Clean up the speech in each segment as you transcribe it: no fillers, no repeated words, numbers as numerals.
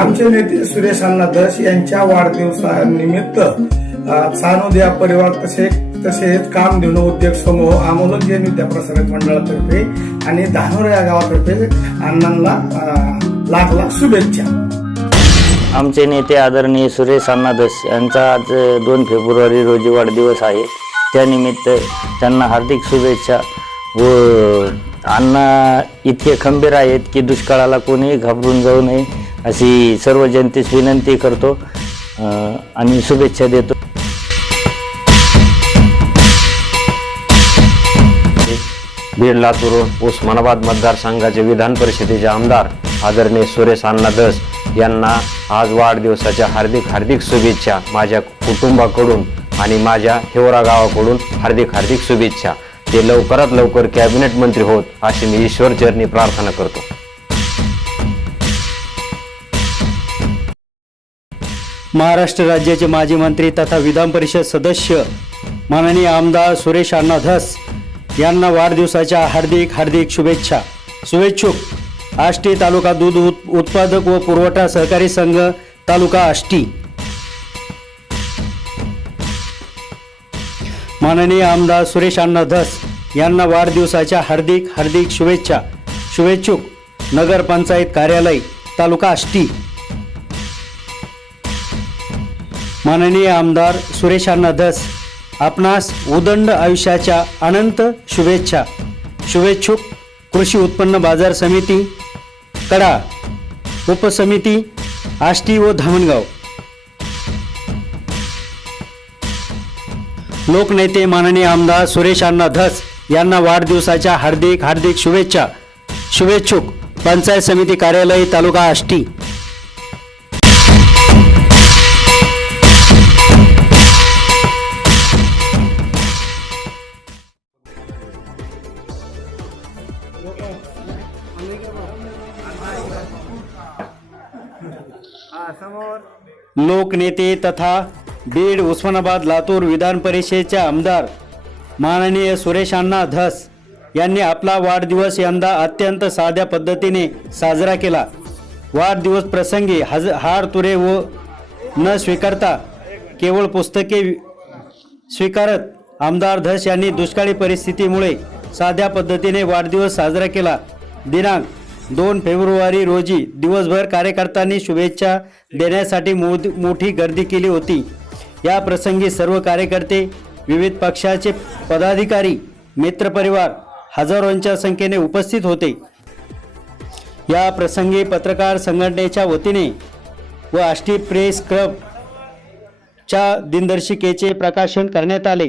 आमचे नेते सुरेश अण्णा धस यांच्या वाढदिवसानिमित्त सानोदिया परिवार तसेच कामधेनु उद्योग समूह आमोलक जैन विद्याप्रसारक मंडळातर्फे आणि धानोरा या गावातर्फे अण्णांना लाख लाख शुभेच्छा। आमचे नेते आदरणीय सुरेश अण्णा धस यांचा आज 2 फेब्रुवारी रोजी वाढदिवस आहे। त्यानिमित्त त्यांना हार्दिक शुभेच्छा। व अण्णा इतके खंबीर आहेत की दुष्काळाला कोणीही घाबरून जाऊ नये अशी सर्व जनतेस विनंती करतो आणि शुभेच्छा देतो। बीड, लातूर, उस्मानाबाद मतदारसंघाचे विधान परिषदेचे आमदार आदरणीय सुरेश अण्णा धस यांना आज वाढदिवसाच्या हार्दिक हार्दिक शुभेच्छा। माझ्या कुटुंबाकडून आणि माझ्या हिवरा गावाकडून हार्दिक हार्दिक शुभेच्छा। ते लवकरात लवकर कॅबिनेट मंत्री होत अशी मी ईश्वर चरणी प्रार्थना करतो। महाराष्ट्र राज्याचे माजी मंत्री तथा विधान परिषद सदस्य माननीय आमदार सुरेश अण्णा धस यांना वाढदिवसाच्या हार्दिक हार्दिक शुभेच्छा। शुभेच्छुक आष्टी तालुका दूध उत्पादक व पुरवठा सहकारी संघ तालुका आष्टी। माननीय आमदार सुरेश अण्णा धस यांना वाढदिवसाच्या हार्दिक हार्दिक शुभेच्छा। शुभेच्छुक नगर पंचायत कार्यालय तालुका आष्टी। माननीय आमदार सुरेश अण्णा धस आपणास उदंड आयुष्याच्या अनंत शुभेच्छा। शुभेच्छुक कृषी उत्पन्न बाजार समिती कडा उपसमिती आष्टी व धामणगाव। लोकनेते माननीय आमदार सुरेश अण्णा धस यांना वाढदिवसाच्या हार्दिक हार्दिक शुभेच्छा। शुभेच्छुक पंचायत समिती कार्यालय तालुका आष्टी। लोकनेते तथा बीड, उस्मानाबाद, लातूर विधान परिषदेचे आमदार माननीय सुरेश अण्णा धस यांनी आपला वाढदिवस यंदा अत्यंत साध्या पद्धतीने साजरा केला। वाढदिवस प्रसंगी हार तुरे व न स्वीकारता केवळ पुस्तके स्वीकारत आमदार धस यांनी दुष्काळी परिस्थितीमुळे साध्या पद्धतीने वाढदिवस साजरा केला। दिनांक 2 फेब्रुवारी रोजी दिवसभर कार्यकर्त्यांनी शुभेच्छा देण्यासाठी मोठी गर्दी केली होती। या प्रसंगी सर्व कार्यकर्ते, विविध पक्षाचे पदाधिकारी, मित्रपरिवार हजारोंच्या संख्येने उपस्थित होते। या प्रसंगी पत्रकार संघटनेच्या वतीने व आष्टी प्रेस क्लबच्या दिनदर्शिकेचे प्रकाशन करण्यात आले।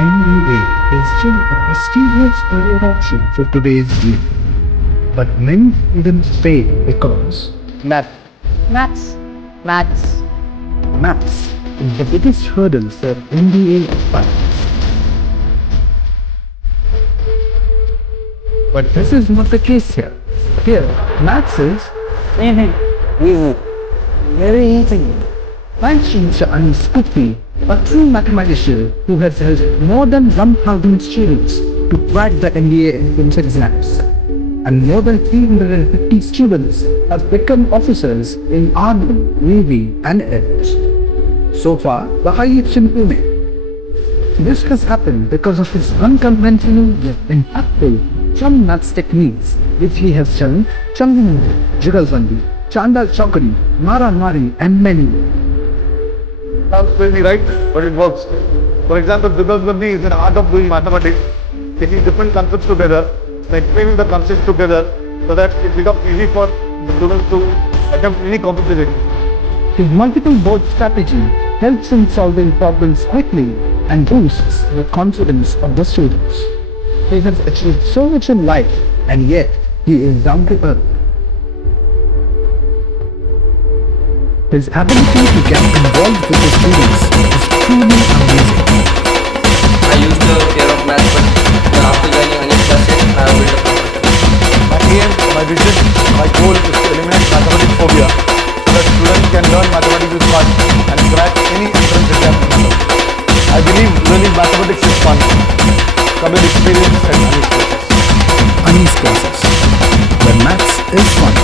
NBA is still a prestigious career option for today's youth. But many students fail because maths is the biggest hurdle for MBA aspirants. But this is not the case here. Here, maths is very easy. Thanks to Anis Kufi, a true mathematician who has helped more than 1,000 students to crack the MBA entrance exams. And more than 350 students have become officers in Army, Navy and Air Force. So far, the highest improvement. This has happened because of his unconventional yet impactful Chum Maths techniques, which he has shown Chandramundi, Jugalbandi, Chandal Chokri, Mara Mari and many more. Sounds crazy, right? But it works. For example, Jugalbandi is an art of doing mathematics, taking different concepts together, explaining the concepts together, so that it becomes easy for the students to attempt any competition. His multiple board strategy helps in solving problems quickly and boosts the confidence of the students. He has achieved so much in life, and yet he is down to earth. His ability to get involved with the students is truly amazing. I used to fear of math, but after joining Anis classes, I have built a confidence. My aim, my vision, my goal is to eliminate mathematics phobia, so that students can learn mathematics with fun and crack any entrance exam in mathematics. I believe learning mathematics is fun. Come and experience at Anis classes. Anis classes, where maths is fun.